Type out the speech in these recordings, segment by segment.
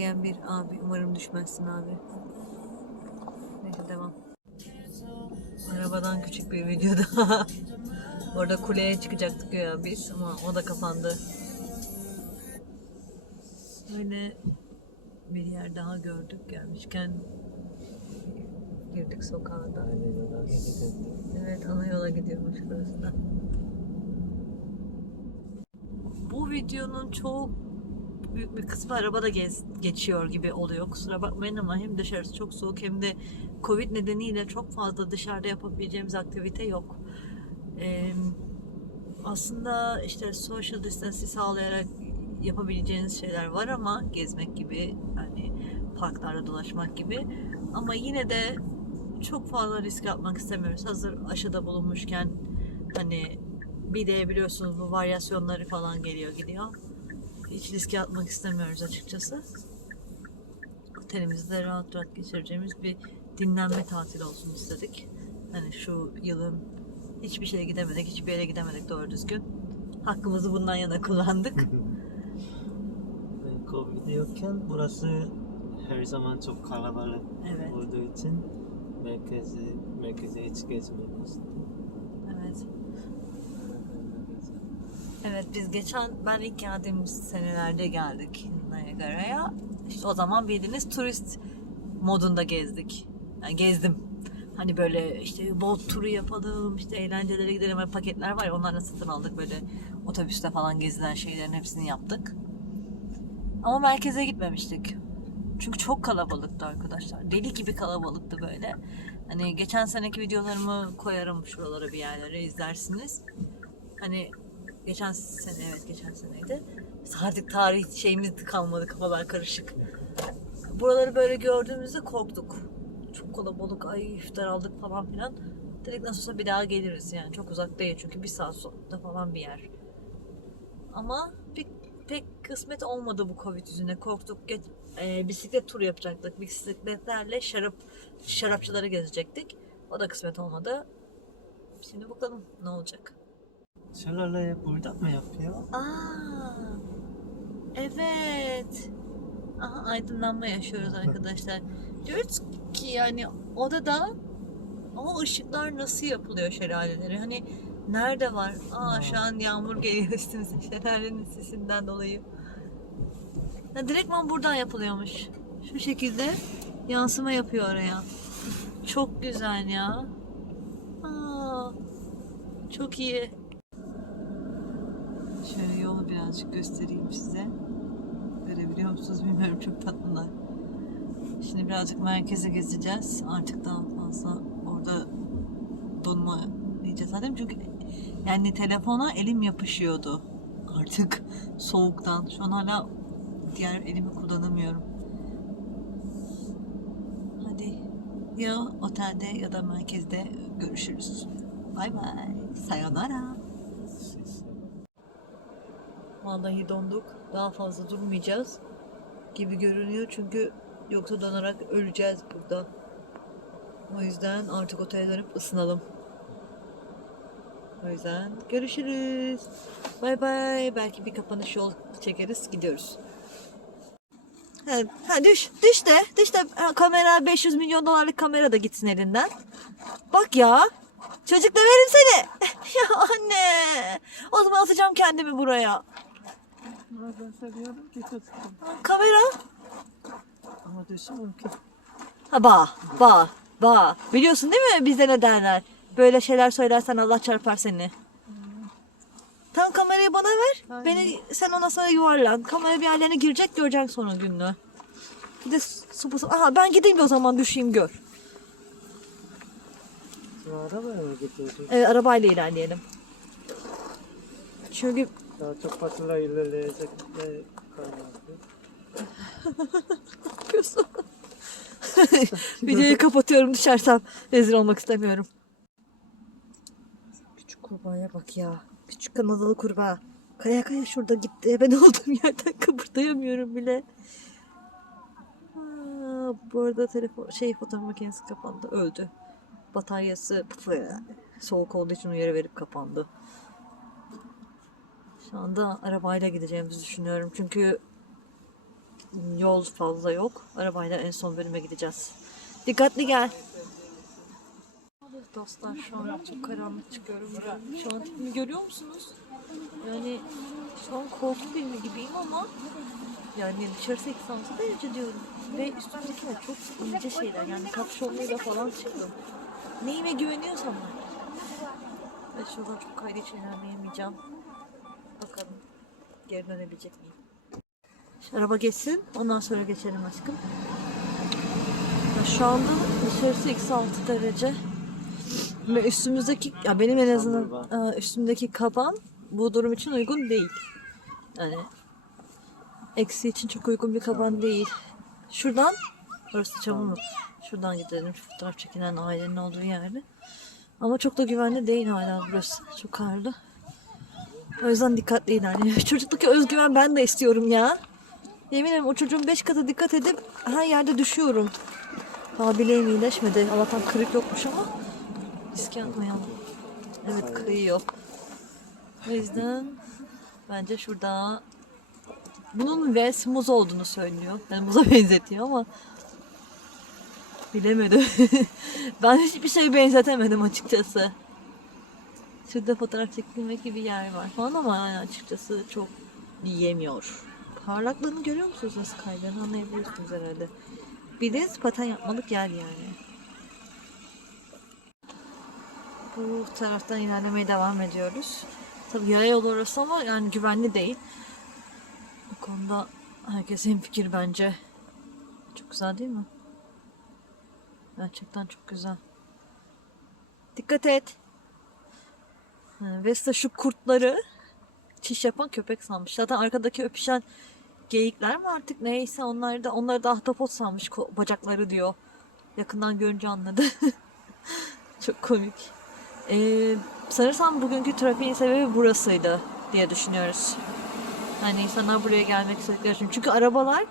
Yürüyen bir abi. Umarım düşmezsin abi. Neyse devam. Arabadan küçük bir video daha. Orada kuleye çıkacaktık ya biz ama o da kapandı. Böyle bir yer daha gördük gelmişken girdik sokağa da. Evet ana yola gidiyormuş burası da. Bu videonun çok büyük bir kısmı arabada gez, geçiyor gibi oluyor. Kusura bakmayın ama hem dışarısı çok soğuk hem de Covid nedeniyle çok fazla dışarıda yapabileceğimiz aktivite yok. Ee, aslında işte social distance'i sağlayarak yapabileceğiniz şeyler var ama gezmek gibi hani parklarda dolaşmak gibi ama yine de çok fazla risk atmak istemiyoruz. Hazır aşıda bulunmuşken hani bir de biliyorsunuz bu varyasyonları falan geliyor gidiyor. Hiç riske atmak istemiyoruz açıkçası. Otelimizde rahat rahat geçireceğimiz bir dinlenme tatili olsun istedik. Hani şu yılın hiçbir şeye gidemedik, hiçbir yere gidemedik doğru düzgün. Hakkımızı bundan yana kullandık. Covid yokken burası her zaman çok kalabalık Evet. olduğu için merkezi, merkeze hiç gezmemiştim. Evet. Evet biz geçen ben ilk geldiğimiz senelerde geldik Niagara'ya. İşte o zaman bildiğiniz turist modunda gezdik. Yani gezdim. Hani böyle işte bot turu yapalım, işte eğlencelere gidelim. Böyle paketler var ya onlarla satın aldık böyle otobüste falan gezilen şeylerin hepsini yaptık. Ama merkeze gitmemiştik. Çünkü çok kalabalıktı arkadaşlar. Deli gibi kalabalıktı böyle. Hani geçen seneki videolarımı koyarım şuralara bir yerlere izlersiniz. Hani geçen sene evet geçen seneydi. Artık tarih şeyimiz kalmadı kafalar karışık. Buraları böyle gördüğümüzde korktuk. Çok kalabalık ay daraldık falan filan. Dedik nasıl olsa bir daha geliriz yani çok uzak değil çünkü bir saat sonunda falan bir yer. Ama pek, pek kısmet olmadı bu Covid yüzüne korktuk. Geç, e, bisiklet turu yapacaktık. Bisikletlerle şarap şarapçıları gezecektik. O da kısmet olmadı. Şimdi bakalım ne olacak. Şelale burada mı yapıyor? Aa, evet. Aha, aydınlanma yaşıyoruz arkadaşlar. Diyoruz ki yani odada o ışıklar nasıl yapılıyor şelaleleri? Hani nerede var? Aa şu an yağmur geliyor üstümüze şelalenin sesinden dolayı. Ya direktman buradan yapılıyormuş. Şu şekilde yansıma yapıyor oraya. Çok güzel ya. Aa, çok iyi. Yolu birazcık göstereyim size. Görebiliyor musunuz bilmiyorum çok tatlılar. Şimdi birazcık merkeze gezeceğiz. Artık daha fazla orada donma diyeceğiz zaten çünkü yani telefona elim yapışıyordu artık soğuktan. Şu an hala diğer elimi kullanamıyorum. Hadi ya otelde ya da merkezde görüşürüz. Bay bay. Sayonara. Vallahi donduk. Daha fazla durmayacağız gibi görünüyor çünkü yoksa donarak öleceğiz burada. O yüzden artık otele dönüp ısınalım. O yüzden görüşürüz. Bay bay. Belki bir kapanış yol çekeriz. Gidiyoruz. Ha, düş, düş de, düş de ha, kamera 500 milyon dolarlık kamera da gitsin elinden. Bak ya. Çocuk da verin seni. ya anne. O zaman atacağım kendimi buraya. Ben seviyorum ki tuttum. Kamera. Ama düşün ki. Ha ba, ba, ba. Biliyorsun değil mi bizde ne derler? Böyle şeyler söylersen Allah çarpar seni. Tam kamerayı bana ver. Beni sen ona sonra yuvarlan. Kamera bir yerlerine girecek göreceksin sonra gününü. Bir de su su- Aha ben gideyim de o zaman düşeyim gör. Şu arabaya mı gidiyorsun? Evet arabayla ilerleyelim. Çünkü Çok fazla ilerleyecek ve kalmadı. yapıyorsun? Videoyu kapatıyorum düşersem rezil olmak istemiyorum. Küçük kurbağaya bak ya. Küçük kanadalı kurbağa. Kaya kaya şurada gitti. Ben olduğum yerden kıpırdayamıyorum bile. Aa, bu arada telefon şey fotoğraf makinesi kapandı. Öldü. Bataryası pıfı, soğuk olduğu için uyarı verip kapandı. Şu anda arabayla gideceğimizi düşünüyorum. Çünkü yol fazla yok. Arabayla en son bölüme gideceğiz. Dikkatli gel. Dostlar şu an çok karanlık çıkıyorum. Şu an tipimi görüyor musunuz? Yani şu an korku filmi gibiyim ama yani dışarısı eksi altı derece diyorum. Ve üstümdekiler çok ince şeyler. Yani kapşonluyla falan çıktım. Neyime güveniyorsam ben. Ve şuradan çok kaydı hiç ilerleyemeyeceğim. Bakalım geri dönebilecek miyim? Araba geçsin. Ondan sonra geçelim aşkım. Ya şu anda dışarısı eksi 6 derece. Ve üstümüzdeki, ya benim en azından e, üstümdeki kaban bu durum için uygun değil. Yani eksi için çok uygun bir kaban değil. Şuradan, burası çamur mu? Şuradan gidelim. Şu fotoğraf çekilen ailenin olduğu yerde. Ama çok da güvenli değil hala burası. Çok karlı. O yüzden dikkatli ilerleyin. Çocuktaki özgüven ben de istiyorum ya. Yemin ederim o çocuğun 5 katı dikkat edip her yerde düşüyorum. Daha bileğim iyileşmedi. Allah'tan kırık yokmuş ama riske atmayalım. Evet kıyıyor. O yüzden bence şurada bunun Vels muz olduğunu söylüyor. Yani muza benzetiyor ama bilemedim. ben hiçbir şey benzetemedim açıkçası. Şurada fotoğraf çekilmek gibi yer var falan ama yani açıkçası çok yiyemiyor. Parlaklığını görüyor musunuz nasıl kaydığını anlayabiliyorsunuz herhalde. Bir de paten yapmalık yer yani. Bu taraftan ilerlemeye devam ediyoruz. Tabii yaya yol orası ama yani güvenli değil. Bu konuda herkes fikir bence. Çok güzel değil mi? Gerçekten çok güzel. Dikkat et. Ha, Vesta şu kurtları çiş yapan köpek sanmış. Zaten arkadaki öpüşen geyikler mi artık neyse onlar da onları da ahtapot sanmış bacakları diyor. Yakından görünce anladı. Çok komik. Ee, sanırsam bugünkü trafiğin sebebi burasıydı diye düşünüyoruz. Hani insanlar buraya gelmek istedikleri için. Çünkü arabalar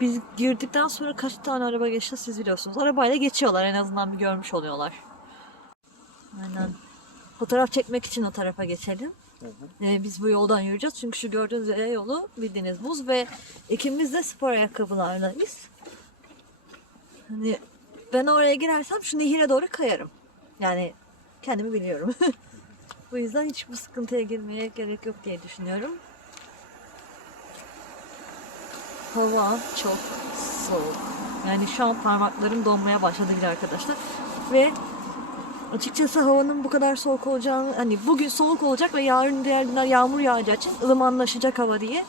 biz girdikten sonra kaç tane araba geçti siz biliyorsunuz. Arabayla geçiyorlar en azından bir görmüş oluyorlar. Aynen. Fotoğraf çekmek için o tarafa geçelim. Hı hı. Ee, biz bu yoldan yürüyeceğiz. Çünkü şu gördüğünüz yaya yolu bildiğiniz buz ve ikimiz de spor ayakkabılarlayız. Hani ben oraya girersem şu nehire doğru kayarım. Yani kendimi biliyorum. bu yüzden hiç bu sıkıntıya girmeye gerek yok diye düşünüyorum. Hava çok soğuk. Yani şu an parmaklarım donmaya başladı bile arkadaşlar. Ve Açıkçası havanın bu kadar soğuk olacağını, hani bugün soğuk olacak ve yarın diğer günler yağmur yağacağı için ılımanlaşacak hava diye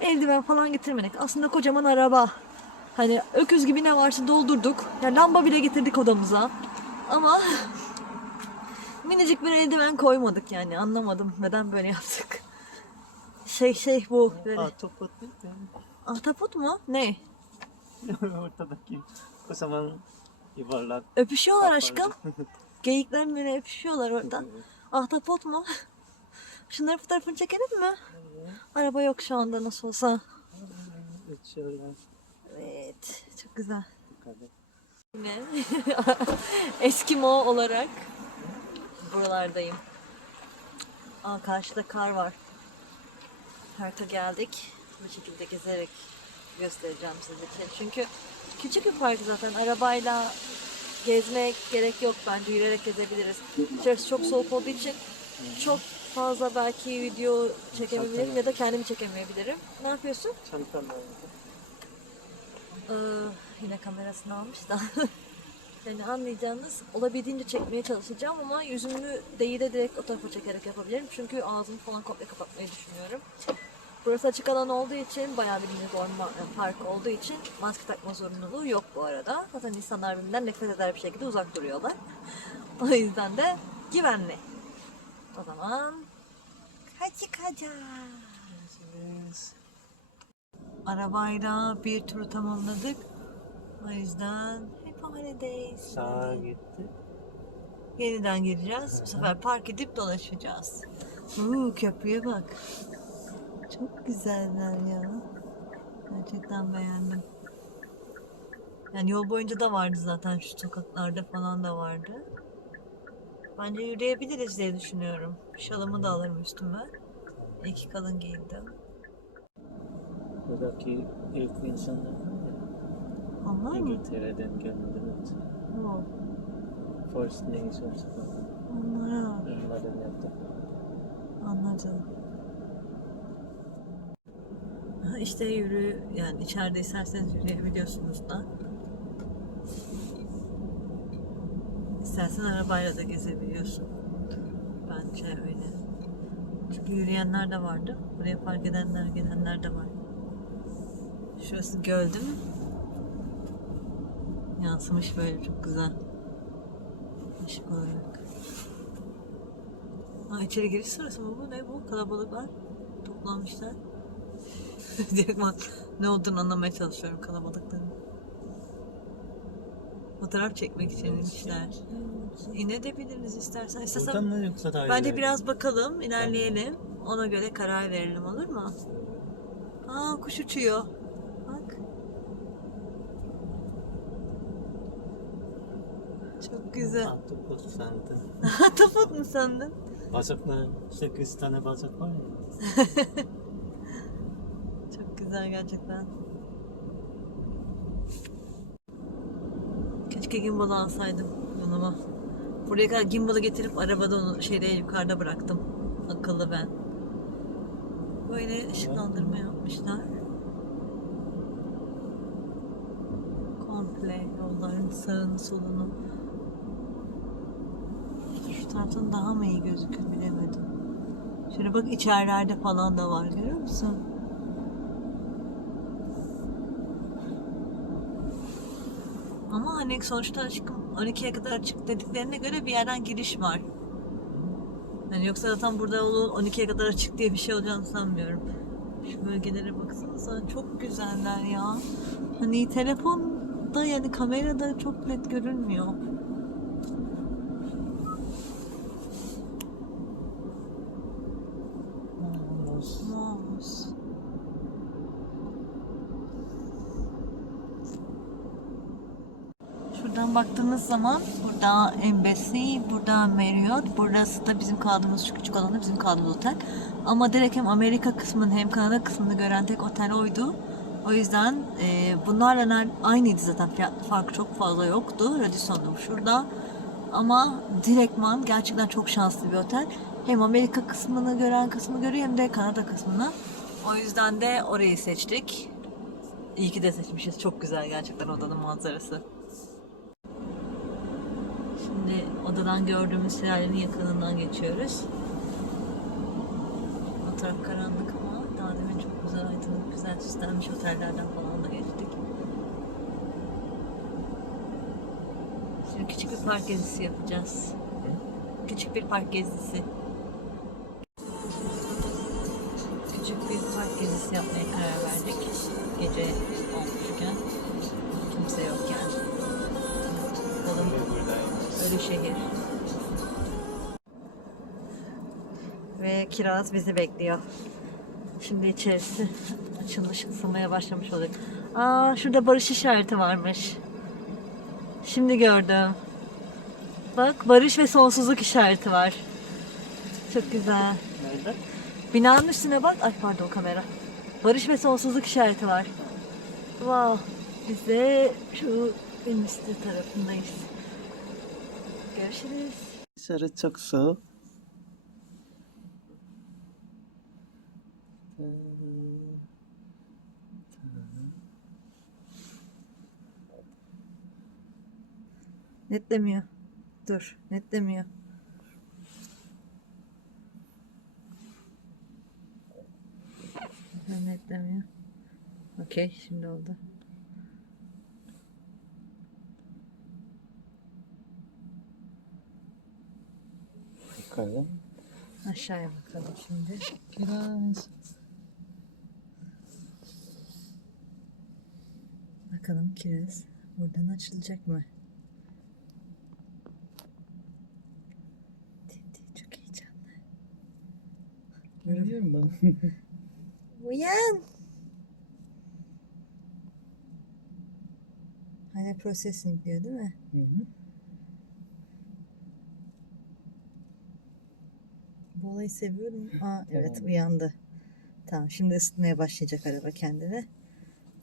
eldiven falan getirmedik. Aslında kocaman araba. Hani öküz gibi ne varsa doldurduk. Yani lamba bile getirdik odamıza. Ama minicik bir eldiven koymadık yani. Anlamadım neden böyle yaptık. Şey şey bu böyle. Aa toplat değil mi? Ahtapot mu? Ne? Ortadaki kocaman yuvarlak. Öpüşüyorlar aşkım. Geyikler böyle öpüşüyorlar orada. Ahtapot mu? Şunların fotoğrafını çekelim mi? Araba yok şu anda nasıl olsa. Evet, çok güzel. Yine Eskimo olarak buralardayım. Aa, karşıda kar var. Parka geldik. Bu şekilde gezerek göstereceğim size. Çünkü küçük bir park zaten. Arabayla gezmek gerek yok bence. Yürüyerek gezebiliriz. İçerisi çok soğuk olduğu için çok fazla belki video çekemeyebilirim ya da kendimi çekemeyebilirim. Ne yapıyorsun? Çantam var. Ee, yine kamerasını almış da. yani anlayacağınız olabildiğince çekmeye çalışacağım ama yüzümü değil de direkt o tarafa çekerek yapabilirim. Çünkü ağzımı falan komple kapatmayı düşünüyorum. Burası açık alan olduğu için, bayağı bildiğiniz orman e, park olduğu için maske takma zorunluluğu yok bu arada. Zaten insanlar birbirinden nefret eder bir şekilde uzak duruyorlar. o yüzden de güvenli. O zaman hadi. Görüşürüz. Arabayla bir turu tamamladık. O yüzden hep holidays. Sağa gitti. Yeniden geleceğiz. Bu sefer park edip dolaşacağız. Uuu köprüye bak. Çok güzeller ya. Gerçekten beğendim. Yani yol boyunca da vardı zaten şu sokaklarda falan da vardı. Bence yürüyebiliriz diye düşünüyorum. Şalımı da alırım üstüme. İyi ki kalın giyindim. Buradaki ilk insanlar. Onlar mı? İngiltere'den önce. Yok. First Nations falan. Onlara. Onların yaptı. Anladım. İşte yürü yani içeride isterseniz yürüyebiliyorsunuz da. İstersen arabayla da gezebiliyorsun. Bence öyle. Çünkü yürüyenler de vardı. Buraya park edenler, gelenler de var. Şurası göl değil mi? Yansımış böyle çok güzel. Işık olarak. Ha içeri giriş sırası mı bu? Ne bu? Kalabalıklar toplanmışlar. Direktman ne olduğunu anlamaya çalışıyorum kalabalıkların. Fotoğraf çekmek için inmişler. İnebiliriz istersen. İstersen Buradan mı yoksa daha bence ileri? biraz bakalım, ilerleyelim. Ona göre karar verelim olur mu? Aa kuş uçuyor. Bak. Çok güzel. Ahtapot sandım. Tafut mu sandın? Bacaklar, 8 tane bacak var ya. Güzel gerçekten. Keşke gimbal'ı alsaydım yanıma. Buraya kadar gimbal'ı getirip arabada onu şeyde yukarıda bıraktım. Akıllı ben. Böyle ışıklandırma yapmışlar. Komple yolların sağını solunu. Şu taraftan daha mı iyi gözükür bilemedim. Şöyle bak içerilerde falan da var görüyor musun? Ama hani sonuçta aşkım 12'ye kadar açık dediklerine göre bir yerden giriş var. Yani yoksa zaten burada olur 12'ye kadar açık diye bir şey olacağını sanmıyorum. Şu bölgelere baksanıza çok güzeller ya. Hani telefonda yani kamerada çok net görünmüyor. Muz. Muz. Şuradan baktığımız zaman burada Embassy, burada Marriott, burası da bizim kaldığımız şu küçük alanda bizim kaldığımız otel. Ama direkt hem Amerika kısmını hem Kanada kısmını gören tek otel oydu. O yüzden e, bunlarla aynıydı zaten fiyat farkı çok fazla yoktu. Radisson'um şurada. Ama direktman gerçekten çok şanslı bir otel. Hem Amerika kısmını gören kısmı görüyor hem de Kanada kısmını. O yüzden de orayı seçtik. İyi ki de seçmişiz. Çok güzel gerçekten odanın manzarası. Şimdi odadan gördüğümüz şelalenin yakınından geçiyoruz. O taraf karanlık ama daha demin çok güzel aydınlık, güzel süslenmiş otellerden falan da geçtik. Şimdi küçük bir park gezisi yapacağız. Küçük bir park gezisi. Küçük bir park gezisi yapmaya karar verdik. Gece Ölü şehir. Ve kiraz bizi bekliyor. Şimdi içerisi açılmış, ısınmaya başlamış olacak. Aa, şurada barış işareti varmış. Şimdi gördüm. Bak barış ve sonsuzluk işareti var. Çok güzel. Nerede? Binanın üstüne bak. Ay pardon kamera. Barış ve sonsuzluk işareti var. Wow. Biz de şu en üstü tarafındayız. Görüşürüz. Dışarı çok soğuk. Netlemiyor. Dur, netlemiyor. Netlemiyor. Okey, şimdi oldu. Yukarıda mı? Aşağıya bakalım şimdi. Biraz. Bakalım kiraz buradan açılacak mı? Titi çok heyecanlı. Görüyor musun? Uyan! Hala processing diyor değil mi? Hı hı. Bu olayı seviyorum. Aa, evet Tamam. uyandı. Tamam şimdi ısıtmaya başlayacak araba kendini.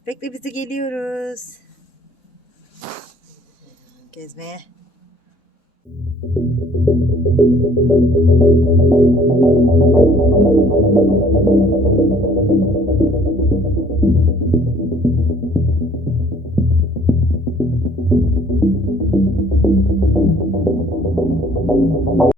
Bekle bizi geliyoruz. Gezmeye.